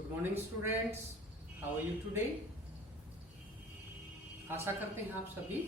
Good morning students, how are you today. आशा करते हैं आप सभी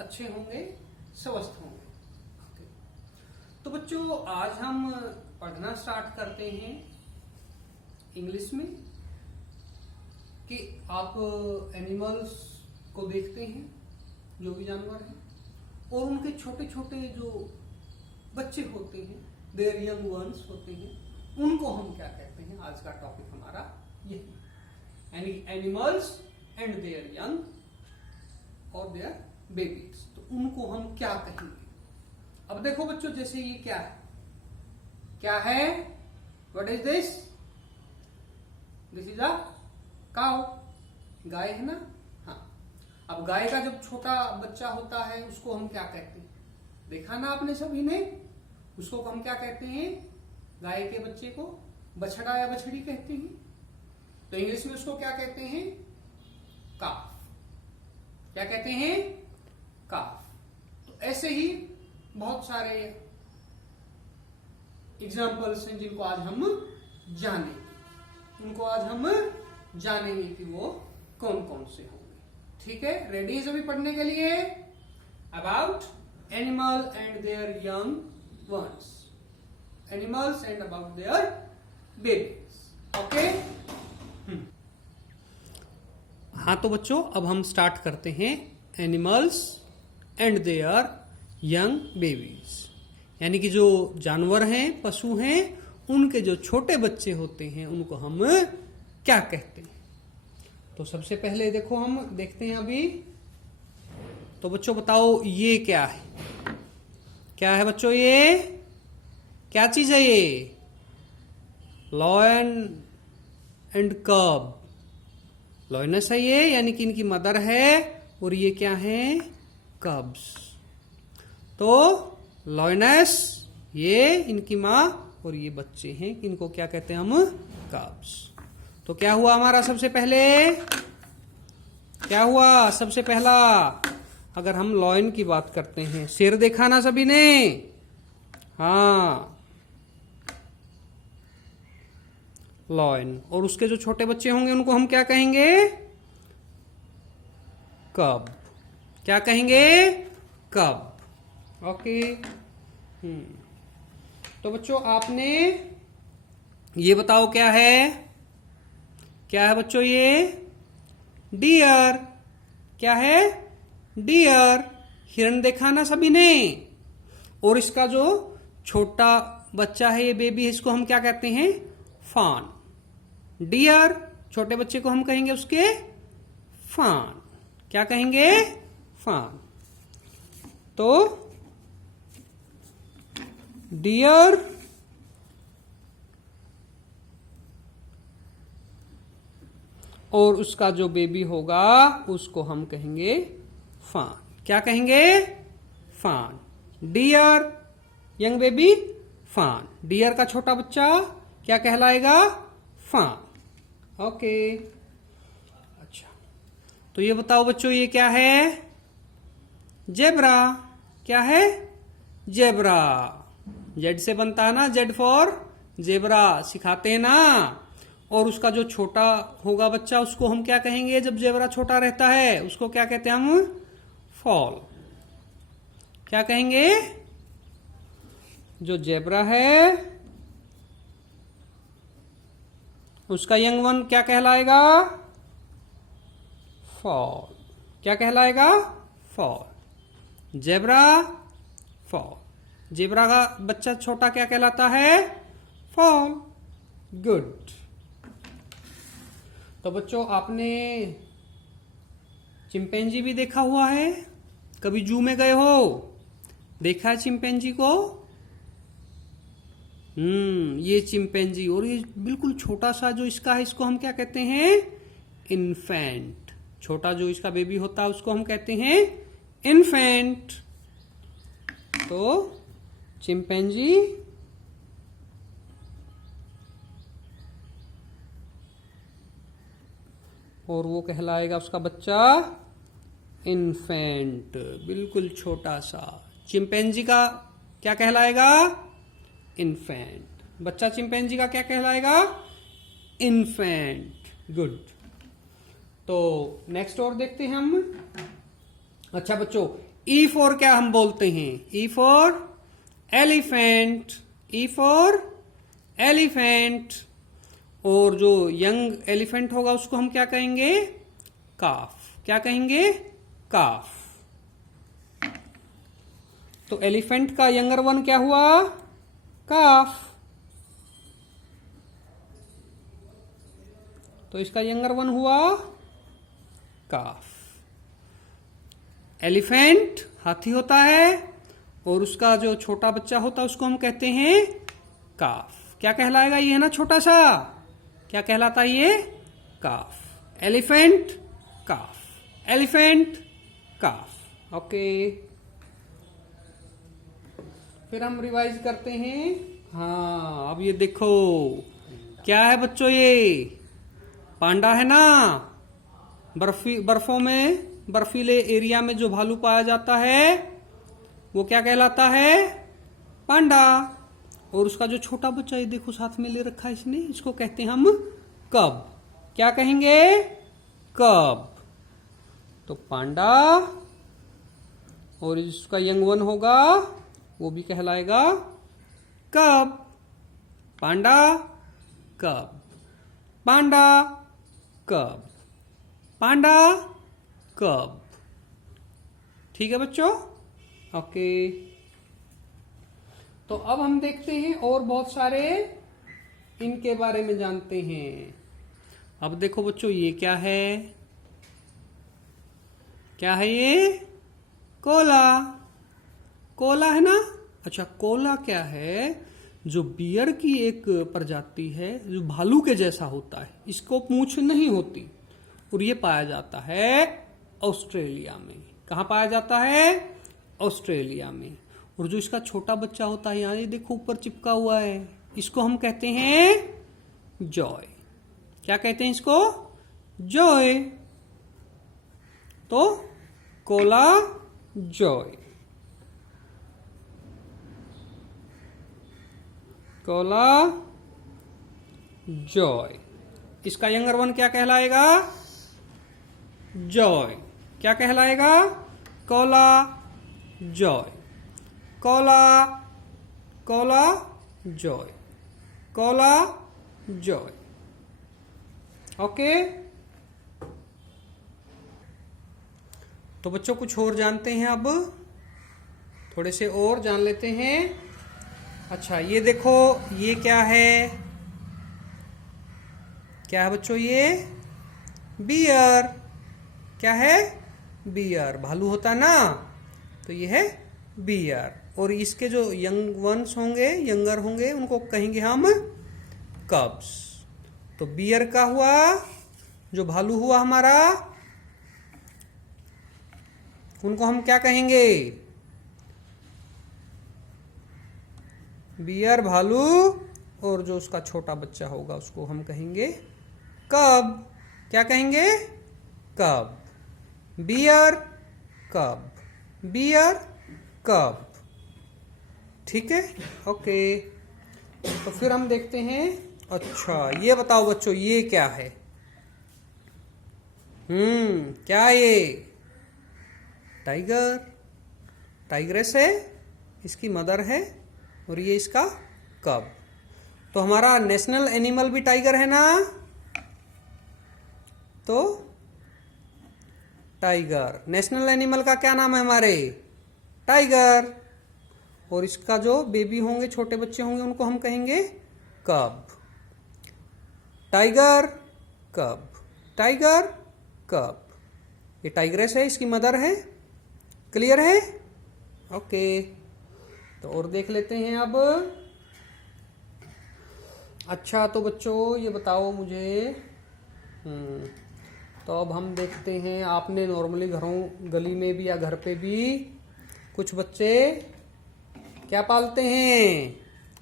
अच्छे होंगे, स्वस्थ होंगे। Okay. तो बच्चों, आज हम पढ़ना स्टार्ट करते हैं इंग्लिश में कि आप एनिमल्स को देखते हैं, जो भी जानवर हैं, और उनके छोटे छोटे जो बच्चे होते हैं, देयर यंग वंस होते हैं, उनको हम क्या कहते हैं। आज का टॉपिक हमारा यही, एनिमल्स एंड देयर यंग और देयर बेबीज। तो उनको हम क्या कहेंगे। अब देखो बच्चों, जैसे ये क्या है, क्या है, what is this? This is a cow, गाय है ना। हाँ, अब गाय का जब छोटा बच्चा होता है उसको हम क्या कहते हैं, देखा ना आपने सभी ने। उसको हम क्या कहते हैं, गाय के बच्चे को बछड़ा या बछड़ी कहते हैं। तो इंग्लिश में उसको क्या कहते हैं, काफ। क्या कहते हैं, काफ। तो ऐसे ही बहुत सारे एग्जाम्पल्स हैं जिनको आज हम जानेंगे। उनको आज हम जानेंगे कि वो कौन कौन से होंगे। ठीक है, रेडी है सभी पढ़ने के लिए। About animal and there young ones, animals and about their babies. Okay. हाँ, तो बच्चों अब हम स्टार्ट करते हैं animals and there young babies, यानी कि जो जानवर हैं, पशु हैं, उनके जो छोटे बच्चे होते हैं उनको हम क्या कहते हैं। तो सबसे पहले देखो, हम देखते हैं अभी। तो बच्चों बताओ, ये क्या है, क्या है बच्चों, ये क्या चीज है? ये लॉयन एंड कब, लॉयनस है ये, यानी कि इनकी मदर है, और ये क्या है, कब्स। तो लॉयनस ये इनकी माँ, और ये बच्चे हैं, इनको क्या कहते हैं हम, कब्स। तो क्या हुआ हमारा सबसे पहले, क्या हुआ सबसे पहला? अगर हम लॉयन की बात करते हैं, सिर देखा ना सभी ने। हाँ, लॉयन, और उसके जो छोटे बच्चे होंगे उनको हम क्या कहेंगे, कब। क्या कहेंगे, कब। ओके। तो बच्चों आपने ये बताओ क्या है, क्या है बच्चों ये, डियर। क्या है, डियर। हिरण देखा ना सभी ने, और इसका जो छोटा बच्चा है, ये बेबी है, इसको हम क्या कहते हैं, फान। डियर, छोटे बच्चे को हम कहेंगे उसके फान। क्या कहेंगे, फान। तो डियर और उसका जो बेबी होगा उसको हम कहेंगे फान। क्या कहेंगे, फान। डियर यंग बेबी, फान। डियर का छोटा बच्चा क्या कहलाएगा, फान। ओके। अच्छा, तो ये बताओ बच्चों, ये क्या है, जेब्रा। क्या है, जेब्रा। जेड से बनता है ना, जेड फॉर जेब्रा, सिखाते हैं ना। और उसका जो छोटा होगा बच्चा, उसको हम क्या कहेंगे, जब जेब्रा छोटा रहता है उसको क्या कहते हैं हम, फॉल। क्या कहेंगे, जो जेब्रा है उसका यंग वन क्या कहलाएगा, फॉल। क्या कहलाएगा, फॉल। Zebra, fall. जेब्रा का बच्चा छोटा क्या कहलाता है, फॉल। गुड। तो बच्चों आपने चिंपैंजी भी देखा हुआ है, कभी जू में गए हो, देखा है चिंपैंजी को। ये चिंपैंजी, और ये बिल्कुल छोटा सा जो इसका है, इसको हम क्या कहते हैं, इन्फेंट। छोटा जो इसका बेबी होता है उसको हम कहते हैं इन्फेंट। तो चिंपैंजी और वो कहलाएगा उसका बच्चा इन्फेंट, बिल्कुल छोटा सा। चिंपैंजी का क्या कहलाएगा, इन्फेंट। बच्चा चिंपैंजी का क्या कहलाएगा, इन्फेंट। गुड। तो नेक्स्ट और देखते हैं हम। अच्छा बच्चों, ई फॉर क्या हम बोलते हैं? E for elephant. E for elephant. और जो यंग एलिफेंट होगा उसको हम क्या कहेंगे? काफ। क्या कहेंगे? काफ। तो एलिफेंट का यंगर वन क्या हुआ? काफ। तो इसका यंगर वन हुआ काफ। एलिफेंट हाथी होता है और उसका जो छोटा बच्चा होता है उसको हम कहते हैं काफ। क्या कहलाएगा ये? है ना छोटा सा, क्या कहलाता है ये? काफ। एलिफेंट काफ, एलिफेंट काफ। ओके, फिर हम रिवाइज करते हैं। हाँ, अब ये देखो क्या है बच्चों, ये पांडा है ना। बर्फों में, बर्फीले एरिया में जो भालू पाया जाता है वो क्या कहलाता है? पांडा। और उसका जो छोटा बच्चा, ये देखो साथ में ले रखा है इसने, इसको कहते हैं हम कब। क्या कहेंगे? कब। तो पांडा, और इसका यंग वन होगा वो भी कहलाएगा कब। पांडा कब, पांडा कब, पांडा कब। ठीक है बच्चों? ओके। तो अब हम देखते हैं और बहुत सारे इनके बारे में जानते हैं। अब देखो बच्चों, ये क्या है? क्या है ये? कोला। कोला है ना। अच्छा, कोला क्या है? जो बियर की एक प्रजाति है जो भालू के जैसा होता है, इसको पूंछ नहीं होती, और ये पाया जाता है ऑस्ट्रेलिया में। कहाँ पाया जाता है? ऑस्ट्रेलिया में। और जो इसका छोटा बच्चा होता है, यहाँ ये देखो ऊपर चिपका हुआ है, इसको हम कहते हैं जॉय। क्या कहते हैं इसको? जॉय। तो कोला जॉय, कोला जॉय। इसका यंगर वन क्या कहलाएगा? जॉय। क्या कहलाएगा? Cola Joy, Cola, Cola Joy, Cola Joy. Okay. तो बच्चों कुछ और जानते हैं, अब थोड़े से और जान लेते हैं। अच्छा, ये देखो, ये क्या है? क्या है बच्चों ये? बियर। क्या है? बियर। भालू होता ना, तो ये है बियर। और इसके जो यंग वंस होंगे, यंगर होंगे, उनको कहेंगे हम कब्स। तो बियर का हुआ, जो भालू हुआ हमारा, उनको हम क्या कहेंगे? बियर, भालू, और जो उसका छोटा बच्चा होगा उसको हम कहेंगे कब। क्या कहेंगे? कब। बियर कब, बियर कब। ठीक है? ओके। तो फिर हम देखते हैं। अच्छा, ये बताओ बच्चों, ये क्या है? क्या ये? टाइगर। टाइग्रेस है, इसकी मदर है, और ये इसका कब। तो हमारा नेशनल एनिमल भी टाइगर है ना। तो टाइगर नेशनल एनिमल का क्या नाम है हमारे? टाइगर। और इसका जो बेबी होंगे, छोटे बच्चे होंगे, उनको हम कहेंगे कब। टाइगर कब, टाइगर कब। ये टाइग्रेस है, इसकी मदर है। क्लियर है? ओके। तो और देख लेते हैं अब। अच्छा, तो बच्चों ये बताओ मुझे, तो अब हम देखते हैं, आपने नॉर्मली घरों, गली में भी या घर पे भी कुछ बच्चे क्या पालते हैं?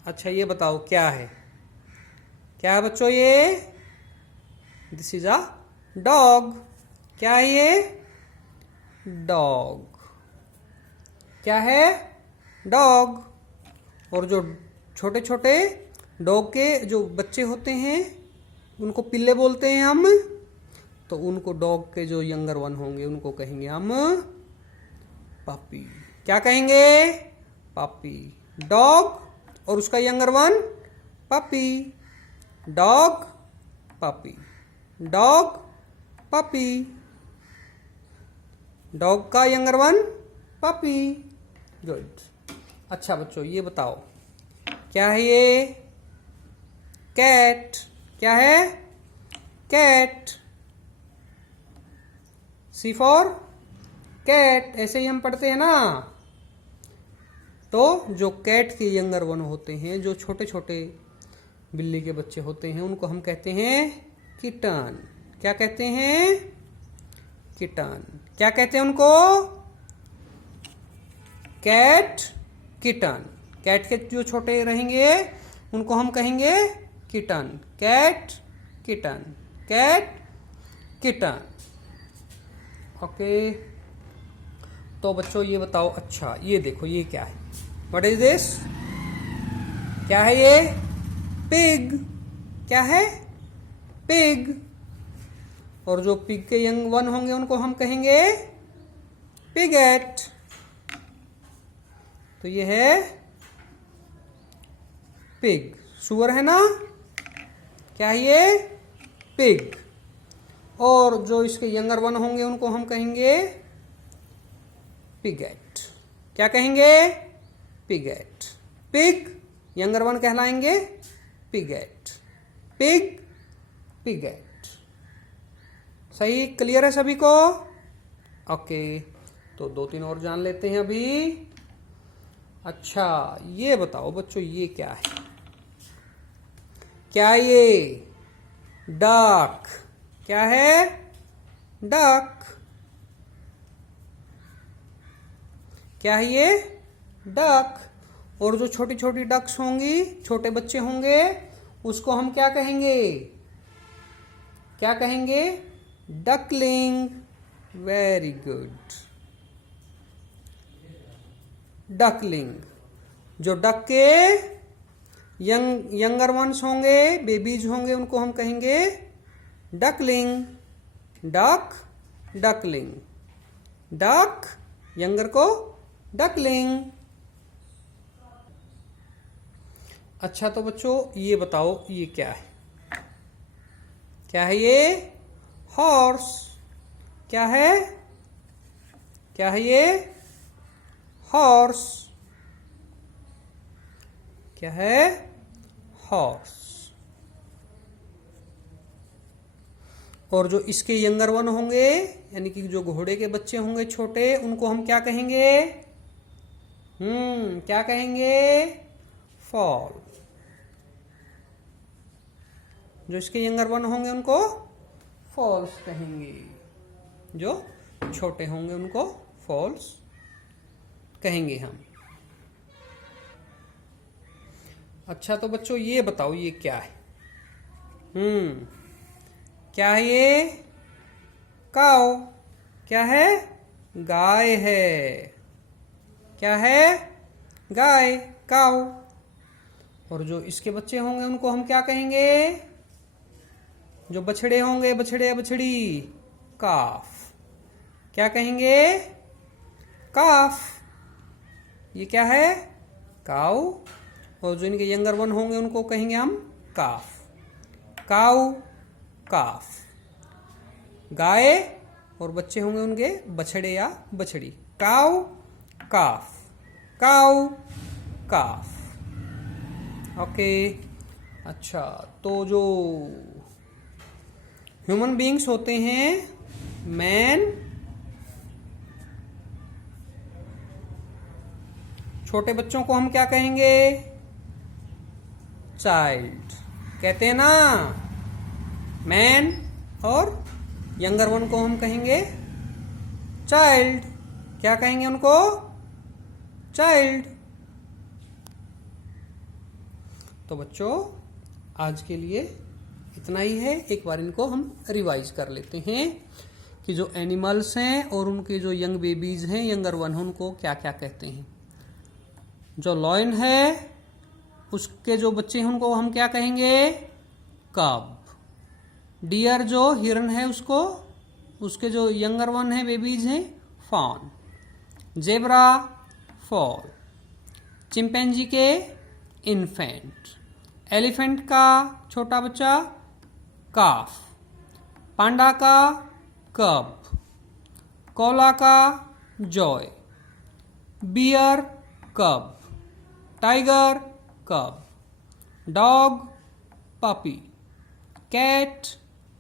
अच्छा, ये बताओ क्या है? क्या है बच्चों ये? This is a dog. क्या है ये? डॉग। क्या है? डॉग। और जो छोटे छोटे डॉग के जो बच्चे होते हैं उनको पिल्ले बोलते हैं हम, तो उनको डॉग के जो यंगर वन होंगे उनको कहेंगे हम पपी। क्या कहेंगे? पपी। डॉग और उसका younger one puppy. Dog puppy. Dog puppy. Dog का यंगर वन पपी। गुड। अच्छा बच्चों ये बताओ क्या है ये? कैट। क्या है? कैट। सी फॉर कैट, ऐसे ही हम पढ़ते हैं ना। तो जो कैट के यंगर वन होते हैं, जो छोटे छोटे बिल्ली के बच्चे होते हैं, उनको हम कहते हैं किटन। क्या कहते हैं? किटन। क्या कहते हैं उनको? Cat kitten. कैट के जो छोटे रहेंगे उनको हम कहेंगे kitten. Cat kitten. Cat kitten. Okay. तो बच्चों ये बताओ, अच्छा ये देखो ये क्या है? What is this? क्या है ये? पिग। क्या है? पिग। और जो पिग के यंग वन होंगे उनको हम कहेंगे पिगेट। तो ये है पिग। सुअर है ना? क्या है ये? पिग। और जो इसके यंगर वन होंगे उनको हम कहेंगे पिगेट। क्या कहेंगे? पिगेट। पिग यंगर वन कहलाएंगे पिगेट। Pig piglet. सही? क्लियर है सभी को? ओके। तो 2-3 और जान लेते हैं अभी। अच्छा ये बताओ बच्चों ये क्या है? क्या ये? डक। क्या है? डक। क्या है ये? डक। और जो छोटी छोटी डक्स होंगी, छोटे बच्चे होंगे, उसको हम क्या कहेंगे? क्या कहेंगे? डकलिंग। Very good. डकलिंग। जो डक के यंगर वंस होंगे, बेबीज होंगे, उनको हम कहेंगे duckling. Duck duckling. Duck younger को डकलिंग। अच्छा तो बच्चों ये बताओ ये क्या है? क्या है ये? हॉर्स। क्या है? क्या है ये? हॉर्स। क्या है? हॉर्स। और जो इसके यंगर वन होंगे, यानी कि जो घोड़े के बच्चे होंगे छोटे, उनको हम क्या कहेंगे? क्या कहेंगे? फॉल। जो इसके यंगर वन होंगे उनको फॉल्स कहेंगे। जो छोटे होंगे उनको फॉल्स कहेंगे हम। अच्छा तो बच्चों ये बताओ ये क्या है? क्या है ये? काऊ। क्या है? गाय है। क्या है? गाय। काऊ। और जो इसके बच्चे होंगे उनको हम क्या कहेंगे? जो बछड़े होंगे, बछड़े या बछड़ी, काफ। क्या कहेंगे? काफ। ये क्या है? काऊ। और जो इनके यंगर वन होंगे उनको कहेंगे हम काफ। काऊ काफ। गाय और बच्चे होंगे उनके बछड़े या बछड़ी, काऊ काफ। काऊ काफ। ओके। अच्छा तो जो ह्यूमन बीइंग्स होते हैं, मैन, छोटे बच्चों को हम क्या कहेंगे? चाइल्ड। कहते हैं ना, मैन और यंगर वन को हम कहेंगे चाइल्ड। क्या कहेंगे उनको? चाइल्ड। तो बच्चों आज के लिए इतना ही है। एक बार इनको हम रिवाइज कर लेते हैं कि जो एनिमल्स हैं और उनके जो यंग बेबीज हैं, यंगर वन, उनको क्या क्या कहते हैं। जो लॉयन है उसके जो बच्चे हैं उनको हम क्या कहेंगे? कब। डियर जो हिरन है उसको, उसके जो यंगर वन है, बेबीज हैं, फॉन। Zebra foal. चिंपैंजी के इन्फेंट। एलिफेंट का छोटा बच्चा काफ। पांडा का कब। कोला का joey. Bear cub. Tiger cub. Dog puppy. Cat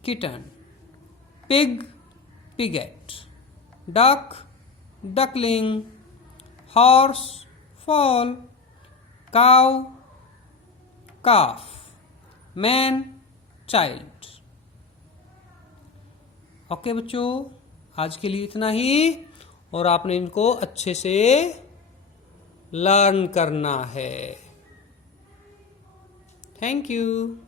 kitten. Pig piglet. Duck duckling. Horse foal. Cow calf. Man child. Okay बच्चों, आज के लिए इतना ही, और आपने इनको अच्छे से लर्न करना है। Thank you.